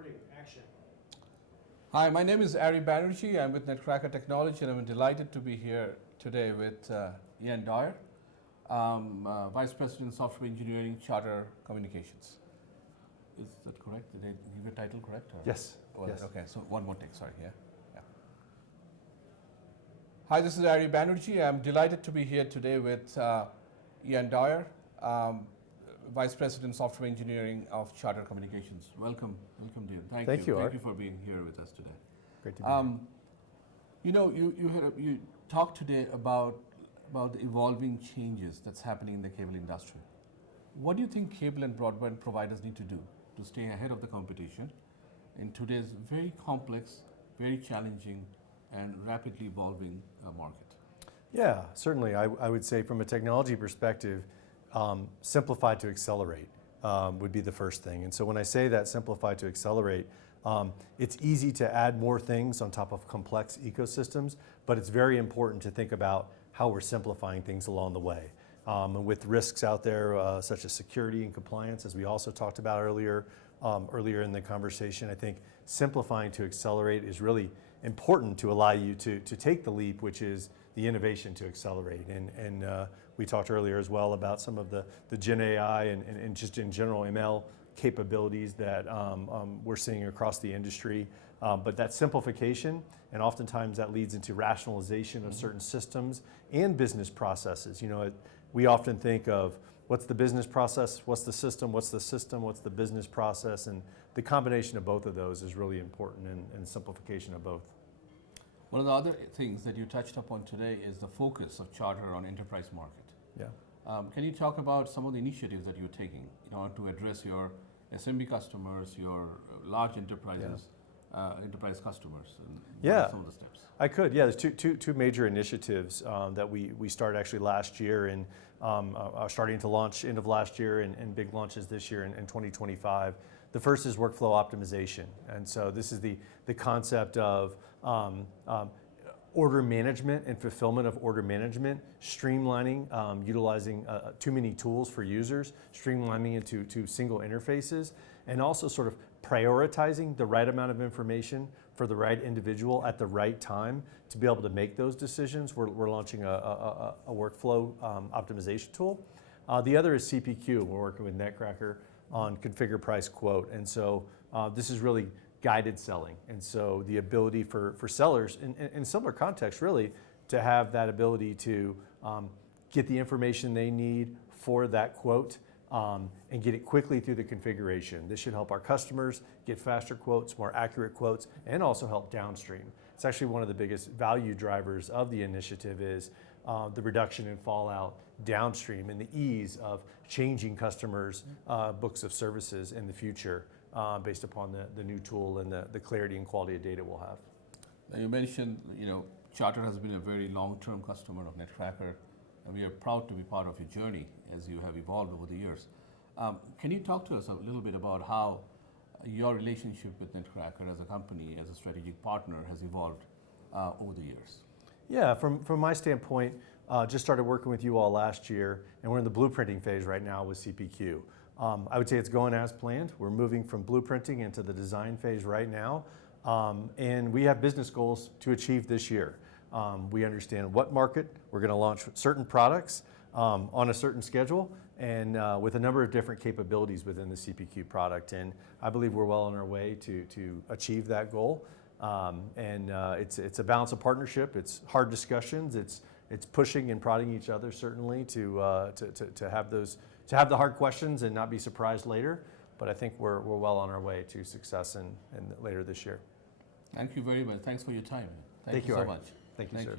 recording, action. Hi, my name is Ari Banerjee. I'm with Netcracker Technology, and I'm delighted to be here today with Ian Dwyer, Vice President, Software Engineering, Charter Communications. Is that correct? Did I give your title correct? Or? Yes. Yes. Okay, so one more take, sorry, yeah. Hi, this is Ari Banerjee. I'm delighted to be here today with Ian Dwyer, Vice President, Software Engineering of Charter Communications. Welcome, dear. Thank you. Thank you for being here with us today. Great to be here. You know, you talked today about the evolving changes that's happening in the cable industry. What do you think cable and broadband providers need to do to stay ahead of the competition in today's very complex, very challenging, and rapidly evolving market? Yeah, certainly. I would say from a technology perspective, simplify to accelerate would be the first thing. And so when I say that simplify to accelerate, it's easy to add more things on top of complex ecosystems, but it's very important to think about how we're simplifying things along the way. And with risks out there such as security and compliance, as we also talked about earlier in the conversation, I think simplifying to accelerate is really important to allow you to take the leap, which is the innovation to accelerate. And we talked earlier as well about some of the Gen AI and just in general ML capabilities that we're seeing across the industry. But that simplification, and oftentimes that leads into rationalization of certain systems and business processes. You know, we often think of what's the business process, what's the system, what's the business process, and the combination of both of those is really important in simplification of both. One of the other things that you touched upon today is the focus of Charter on enterprise market. Yeah. Can you talk about some of the initiatives that you're taking in order to address your SMB customers, your large enterprises, enterprise customers, and some of the steps? I could. Yeah, there's two major initiatives that we started actually last year and are starting to launch end of last year and big launches this year in 2025. The first is workflow optimization. And so this is the concept of order management and fulfillment of order management, streamlining, utilizing too many tools for users, streamlining into single interfaces, and also sort of prioritizing the right amount of information for the right individual at the right time to be able to make those decisions. We're launching a workflow optimization tool. The other is CPQ. We're working with Netcracker on configure, price, quote. And so this is really guided selling. And so the ability for sellers in similar context really to have that ability to get the information they need for that quote and get it quickly through the configuration. This should help our customers get faster quotes, more accurate quotes, and also help downstream. It's actually one of the biggest value drivers of the initiative is the reduction in fallout downstream and the ease of changing customers' books of services in the future based upon the new tool and the clarity and quality of data we'll have. Now you mentioned, you know, Charter has been a very long-term customer of Netcracker, and we are proud to be part of your journey as you have evolved over the years. Can you talk to us a little bit about how your relationship with Netcracker as a company, as a strategic partner, has evolved over the years? Yeah, from my standpoint, just started working with you all last year, and we're in the blueprinting phase right now with CPQ. I would say it's going as planned. We're moving from blueprinting into the design phase right now, and we have business goals to achieve this year. We understand what market we're going to launch certain products on a certain schedule and with a number of different capabilities within the CPQ product, and I believe we're well on our way to achieve that goal. It's a balance of partnership. It's hard discussions. It's pushing and prodding each other certainly to have the hard questions and not be surprised later. But I think we're well on our way to success in later this year. Thank you very much. Thanks for your time. Thank you so Art. much. Thank you, sir.